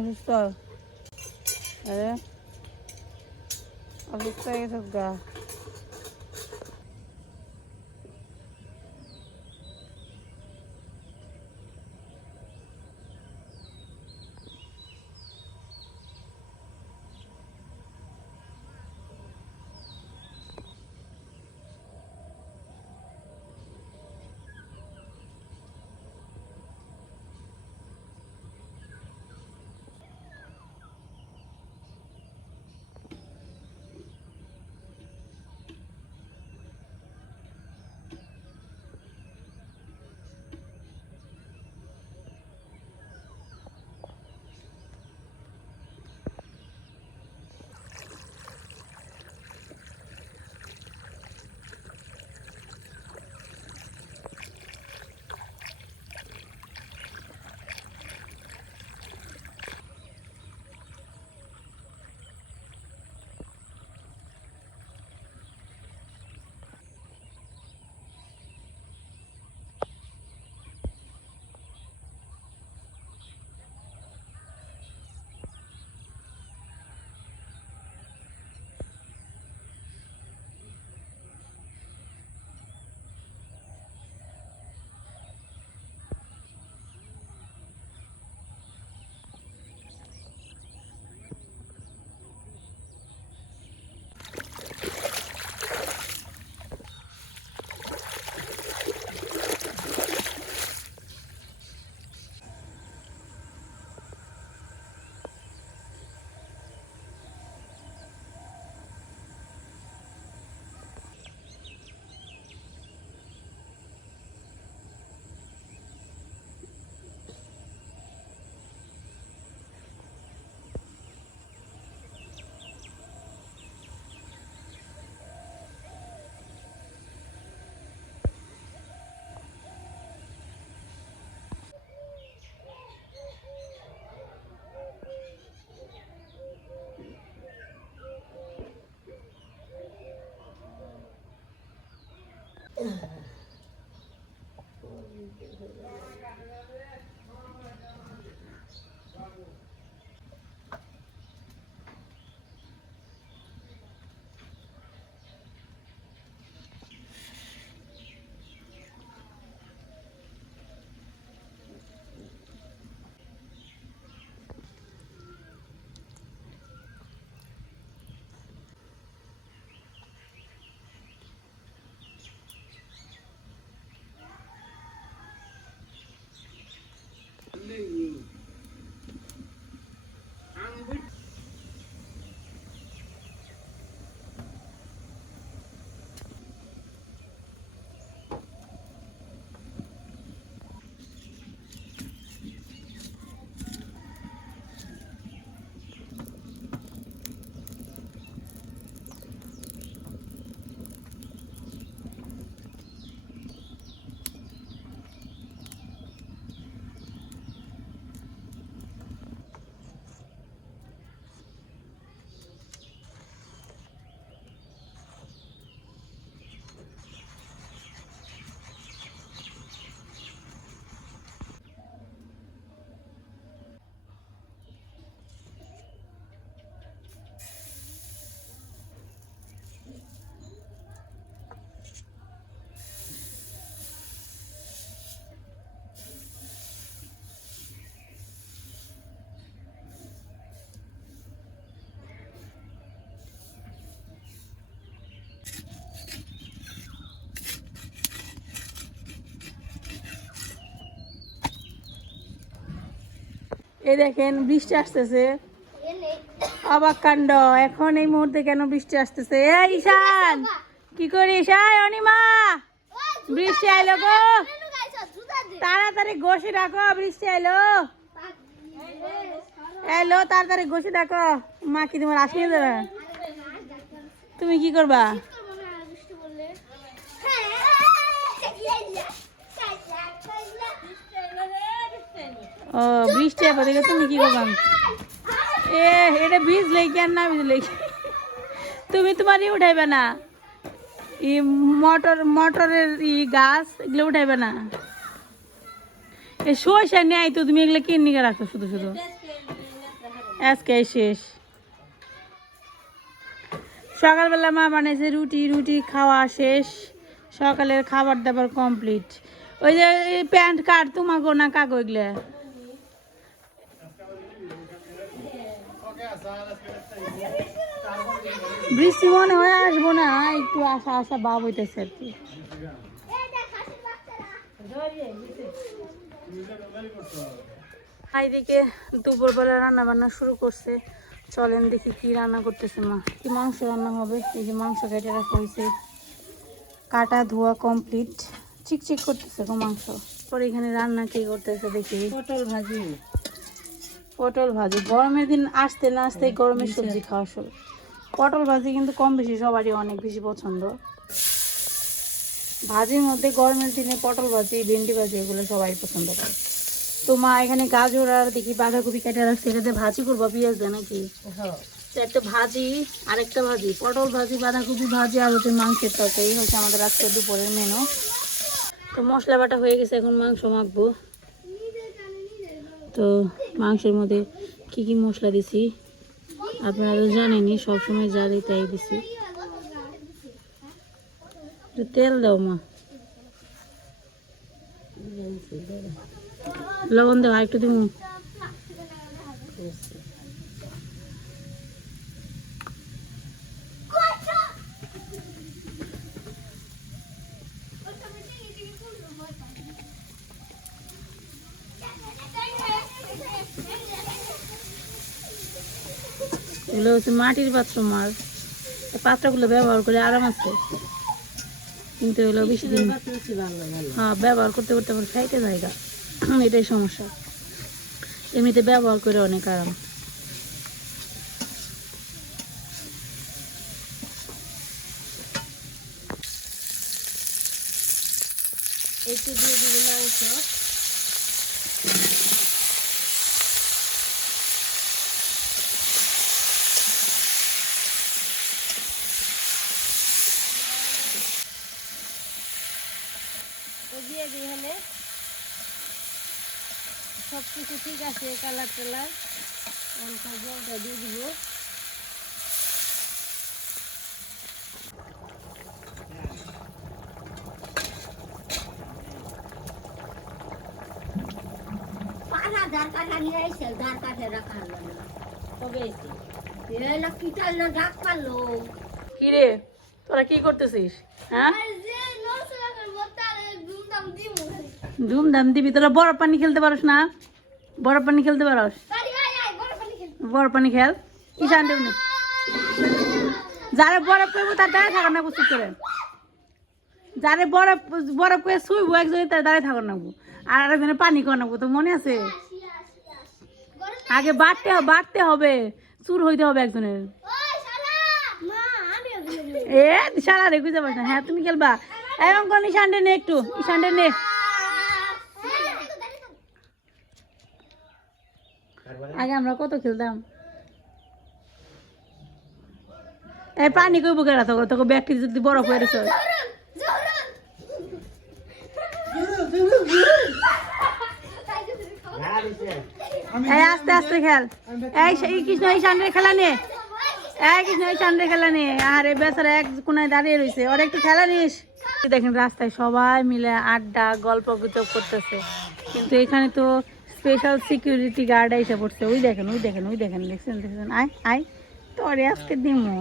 অসুস্থ? আরে অসুস্থ হয়ে গেছিস গা? এই দেখেন বৃষ্টি আসতেছে, অবাক কাণ্ড। এখন এই মুহূর্তে কেন বৃষ্টি আসতেছে? এই ঈশান, কি করিস? অনিমা, বৃষ্টি আইলো গো, তাড়াতাড়ি ঘষে রাখো, বৃষ্টি আইলো। এলো, তাড়াতাড়ি ঘষে রাখো। মা কি তোমার আসিয়ে দেবে? তুমি কি করবা? ও বৃষ্টি আবার দেখে তুমি কি করবা? এটা ভিজলে কেন না ভিজলে? তুমি তোমারই উঠাইবে না, মটরের গাছ এগুলো উঠাইবে না। এই সরষা নেই তো, তুমি এগুলো কিনে রাখো শুধু শুধু। আজকে শেষ। সকালবেলা মা বানাইছে রুটি, রুটি খাওয়া শেষ, সকালের খাবার দাবার কমপ্লিট। ওই যে প্যান্ট কাট তোমাকে না কাকো এগুলা বৃষ্টি মনে হয় আসবো না, একটু আশা আশা ভাব হইতেছে আর কি। এইদিকে দুপুরবেলা রান্না বান্না শুরু করছে। চলেন দেখি কি রান্না করতেছে মা। কি মাংস রান্না হবে। এই যে মাংস কেটে রাখা হয়েছে, কাটা ধোয়া কমপ্লিট, চিকচিক করতেছে গো মাংস। পরে এখানে রান্না কি করতেছে দেখি। পটল ভাজি। পটল ভাজি গরমের দিন আসতে না আসতে গরমের সবজি খাওয়া শুরু। পটল ভাজি কিন্তু কম বেশি সবারই অনেক বেশি পছন্দ। ভাজির মধ্যে গরমের দিনে পটল ভাজি, ভেন্ডি ভাজি এগুলো সবাই পছন্দ করে। তো মা এখানে গাজর আর দেখি বাঁধাকপি কেটে রাখছে, এটাতে ভাজি করবো পেঁয়াজ দেয় নাকি। একটা ভাজি, আরেকটা ভাজি, পটল ভাজি, বাঁধাকপি ভাজি আর হচ্ছে মাংসের তরকারি হচ্ছে আমাদের আজকে দুপুরের মেনু। তো মশলা বাটা হয়ে গেছে, এখন মাংস মাখবো। তো মাংসের মধ্যে কি কি মশলা দিছি আপনারা তো জানেনই, সবসময় যা দিই তাই দিছি। তেল দাও মা, লবণ দেওয়া একটু দিব। এগুলো হচ্ছে মাটির পাত্র, মাছ পাত্রগুলো ব্যবহার করে আরাম আছে, কিন্তু এগুলো বেশি দিন হ্যাঁ ব্যবহার করতে করতে আবার খাইতে জায়গা, এটাই সমস্যা। এমনিতে ব্যবহার করে অনেক আরাম। একটু দিয়ে দিবে মাংস, দিয়ে দিই হলে সব কিছু ঠিক আছে। কালার টালার জলটা দিয়ে দিব। কিরে তোরা কি করতেছিস? হ্যাঁ ধুমধাম দিবি? তোরা বরফ পানি খেলতে পারস না? বরফ পানি খেলতে পারস? বরফ পানি খেল। ঈশান দেবনি যারে বরফ করবো তার দাঁড়িয়ে থাকার না, বুঝতে করে যারে বরফ বরফ করে শুইবো একজনে তার দাঁড়িয়ে থাকার নাকবো, আর আরেকজনে পানি কর নাকবো। তো মনে আছে আগে বাড়তে হবে, চুর হইতে হবে একজনের। এ সারা রে বুঝতে পারছ না। হ্যাঁ তুমি খেলবা এরকম কোন ঈশানটা নে, একটু ঈশানটা নে। আগে আমরা কত খেলতাম। এই পানি কইব কেরা তখন, তোকে ব্যাগটি যদি বরফ হয়ে গেছে। এই আস্তে আস্তে খেল। এই কৃষ্ণ ঈশানরে খেলা নে, এই কৃষ্ণ ঈশানরে খেলা নে। আরে বেচারা এক কোনায় দাঁড়িয়ে রয়েছে, ওর একটু খেলা নিস। দেখেন রাস্তায় সবাই মিলে আড্ডা গল্প গুজব করতেছে, কিন্তু এখানে তো স্পেশাল সিকিউরিটি গার্ড এসে পড়ছে। ওই দেখেন ওই দেখেন ওই দেখেন, দেখছেন দেখছেন। আয় আয় তোরে আজকে দিমো।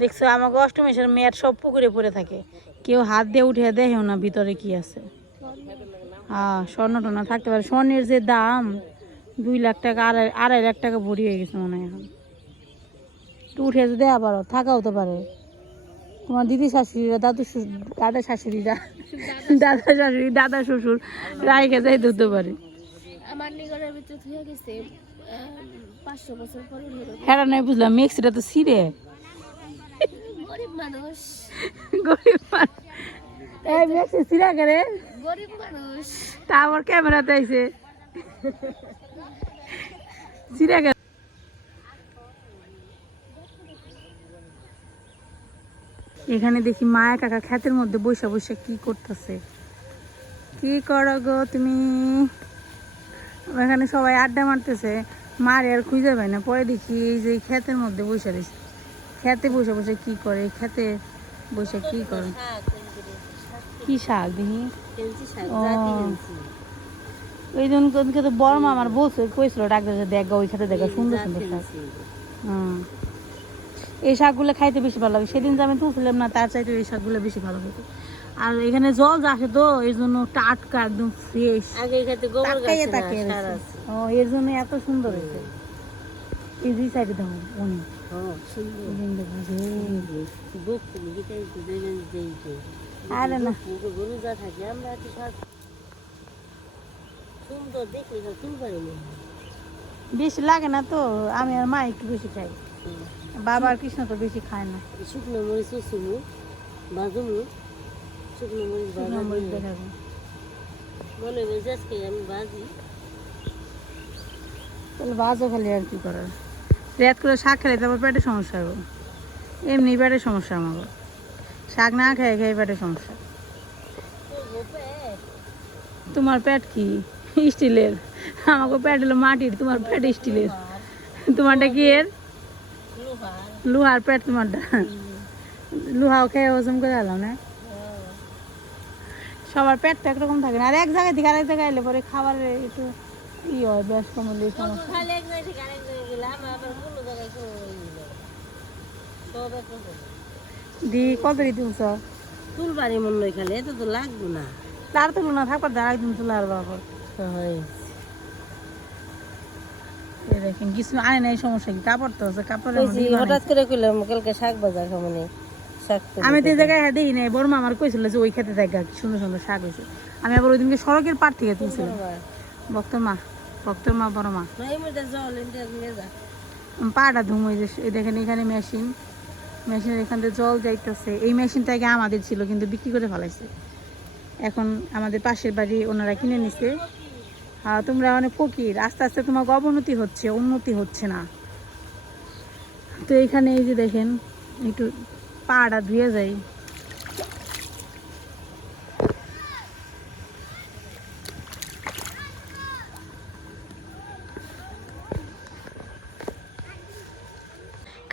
দেখছো আমাকে অষ্টমেশের মেয়ের সব পুকুরে পড়ে থাকে, কেউ হাত দিয়ে উঠে দেখেও না ভিতরে কি আছে। হ্যাঁ স্বর্ণ টর্ণ থাকতে পারে। স্বর্ণের যে দাম 2 লাখ টাকা, 2.5 লাখ টাকা ভরি হয়ে গেছে মনে হয় এখন। তো উঠে যদি আবার থাকাও তো পারে। তোমার দিদি শাশুড়িরা, দাদা শাশুড়িরা, দাদা শাশুড়ি দাদা শ্বশুর রাইখে যাই ধরতে পারে। আমার নিগরের ভিতরে থেকে গেছে 500 বছর পরে হলো। হ্যাঁ নাই বুঝলাম মিক্সিটা তো ছিঁড়ে গরিব মানুষ গরিব মানুষ এই মিক্সি ছিঁড়া করে গরিব মানুষ তা আবার ক্যামেরাতে আইছে ছিঁড়া করে। এখানে দেখি মায়া কাকা ক্ষেতের মধ্যে বসে বসে কি করতেছে। কি করো গো তুমি? এখানে সবাই আড্ডা মারতেছে, মারে আর খুঁজে পায় না। পরে দেখি এই যে ক্ষেতের মধ্যে বসে রয়েছে, খেতে বসে বসে কি করে, খেতে বসে কি করে, কি শাক দেখি। ও ওই জন্য তো বড় মা আমার বলছে কইছিল ডাক্তার দেখা ওই খেতে দেখা সুন্দর সুন্দর শাক। এই শাকগুলো খাইতে বেশি ভালো লাগে। সেদিন যে আমি তুলছিলাম না তার চাইতে এই শাকগুলো বেশি ভালো খেতে। আর এখানে জল আসে তো এই জন্য টাটকা একদম ফ্রেশ। ও এর জন্য এত সুন্দর হয়েছে। এই দুই সাইডে দাও অনেক আরে না বেশি লাগে না তো। আমি আর মা একটু বেশি খাই, বাবা আর কৃষ্ণ তো বেশি খায় না। শুকনো মরিচ শুকনো বাজুমু শুকনো মরিচ দেখাবো মনে হয়েছে আজকে আমি বাজি তাহলে বাজও খালি আর কি করার। রাত করে শাক খেলে তারপর পেটের সমস্যা হবে। এমনি পেটের সমস্যা আমার, শাক না খেয়ে খেয়ে পেটের সমস্যা। তোমার পেট কি স্টিলের? আমাকে পেট হলো মাটির, তোমার পেট স্টিলের। তোমারটা কি এর? লোহার পেট তোমারটা। লোহাও খেয়ে ওজন করে এলাম না। সবার পেট তো একরকম থাকে না। আর এক জায়গায় থেকে আরেক জায়গায় এলে পরে খাবারের একটু ই হয়, বেশ কমলে সমস্যা। দি কত তুলছ? তুলবারে মন নয় খালি এত তো লাগবো না। তার তুলো না থাকবার দ্বারা একদিন তুলে আর বাবা দেখেন কিছু আনে নাই। সমস্যা কি? কাপড় তো আছে, কাপড়ের হঠাৎ করে কইলাম কালকে শাক বাজার খাবো শাক। আমি তো এই জায়গায় দেখি নাই। বড় মা আমার কইছিল যে ওই খেতে দেখা কি সুন্দর সুন্দর শাক হয়েছে। আমি আবার ওই দিনকে সড়কের পাড় থেকে তুলছিলাম। ভক্তর মা বড় মা পাটা ধুম। ওই যে দেখেন এখানে মেশিনের এখান থেকে জল যাইতেছে। এই মেশিনটা আগে আমাদের ছিল কিন্তু বিক্রি করে ফেলাইছে। এখন আমাদের পাশের বাড়ি ওনারা কিনে নিছে। তোমরা অনেক ফকির, আস্তে আস্তে তোমাকে অবনতি হচ্ছে, উন্নতি হচ্ছে না। তো এখানে এই যে দেখেন একটু পাটা ধুয়ে যায়।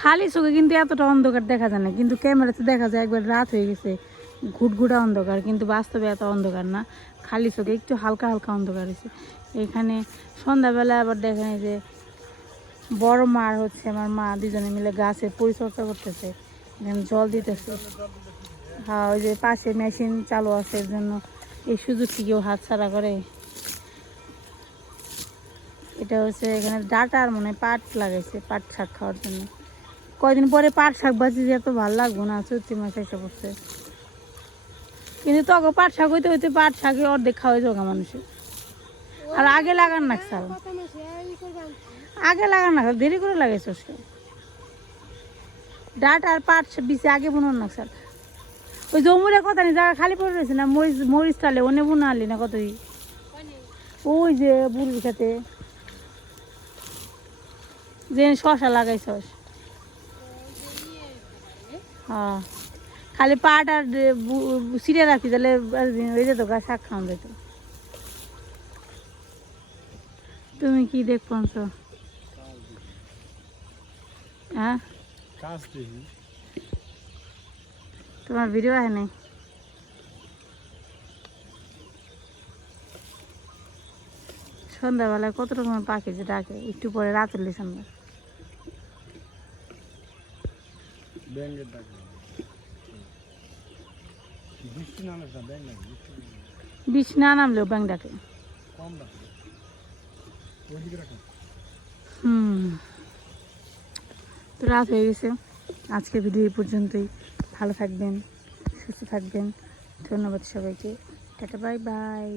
খালি চোখে কিন্তু এতটা অন্ধকার দেখা যায় না, কিন্তু ক্যামেরাতে দেখা যায় একবার রাত হয়ে গেছে, ঘুটঘুটা অন্ধকার। কিন্তু বাস্তবে এত অন্ধকার না, খালি চোখে একটু হালকা হালকা অন্ধকার হয়েছে। এখানে সন্ধ্যাবেলা আবার দেখেন যে বড় মার হচ্ছে আমার মা দুজনে মিলে গাছের পরিচর্যা করতেছে, এখানে জল দিতেছে। হ্যাঁ ওই যে পাশে মেশিন চালু আছে, এর জন্য এই সুযোগটি কেউ হাত ছাড়া করে। এটা হচ্ছে এখানে ডাটার মনে পাট লাগাইছে, পাট শাক খাওয়ার জন্য। কয়দিন পরে পাট শাক বাজি এত ভালো লাগবো না, চৈত্র মাস এসে পড়ছে। কিন্তু তখন পাট শাক হইতে হইতে পাট শাকে অর্ধেক খাওয়াই যোগা মানুষের। আর আগে লাগান না সাল, আগে লাগান না, দেরি করে লাগাইছ। ডাট আর পাট বিছে আগে বুনন না সাল। ওই জমুরের কথা নেই, জায়গা খালি পড়ে রয়েছে না, মরিচ টালে ওনে বুনা আলি না কতই। ওই যে বুড়ির খেতে যে শশা লাগাইছ। হ্যাঁ খালি পাট আর সিরিয়া রাখি তাহলে হয়ে যেত, গা শাক খাওয়া যেত। তুমি কি দেখছো? হ্যাঁ তোমার ভিডিও আছে নাই? সন্ধ্যাবেলায় কত রকমের পাখি যে ডাকে, একটু পরে রাত হলে সন্ধ্যা। বৃষ্টি না নামলেও ব্যাং ডাকে। তো রাত হয়ে গেছে, আজকের ভিডিও এই পর্যন্তই। ভালো থাকবেন, সুস্থ থাকবেন। ধন্যবাদ সবাইকে। Tata bye bye.